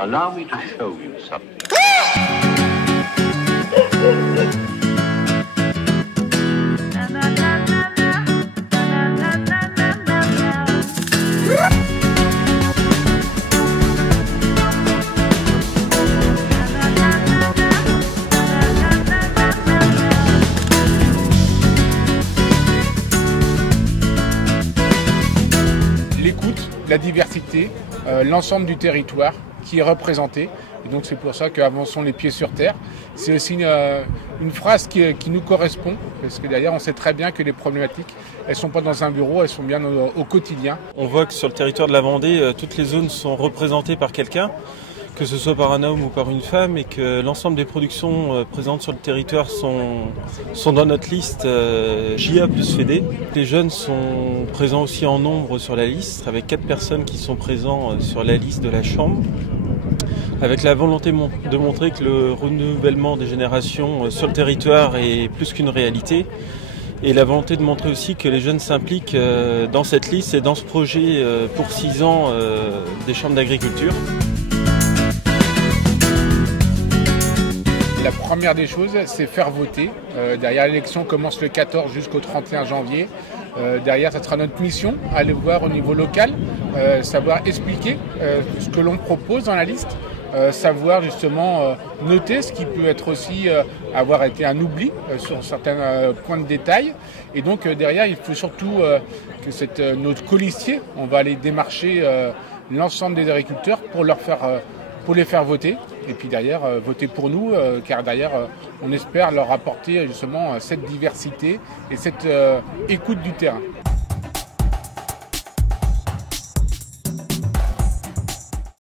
Allow me to show you something. L'écoute, la diversité, l'ensemble du territoire qui est représenté. Et donc c'est pour ça qu'avançons les pieds sur terre. C'est aussi une phrase qui nous correspond, parce que derrière on sait très bien que les problématiques, elles ne sont pas dans un bureau, elles sont bien au quotidien. On voit que sur le territoire de la Vendée, toutes les zones sont représentées par quelqu'un, que ce soit par un homme ou par une femme, et que l'ensemble des productions présentes sur le territoire sont dans notre liste JA plus FEDE. Les jeunes sont présents aussi en nombre sur la liste, avec 4 personnes qui sont présentes sur la liste de la Chambre, avec la volonté de montrer que le renouvellement des générations sur le territoire est plus qu'une réalité, et la volonté de montrer aussi que les jeunes s'impliquent dans cette liste et dans ce projet pour 6 ans des chambres d'agriculture. La première des choses, c'est faire voter. Derrière, l'élection commence le 14 jusqu'au 31 janvier. Derrière, ça sera notre mission, aller voir au niveau local, savoir expliquer ce que l'on propose dans la liste, savoir justement noter ce qui peut être aussi avoir été un oubli sur certains points de détail. Et donc derrière, il faut surtout que notre colistier, on va aller démarcher l'ensemble des agriculteurs pour les faire voter, et puis derrière voter pour nous, car derrière on espère leur apporter justement cette diversité et cette écoute du terrain.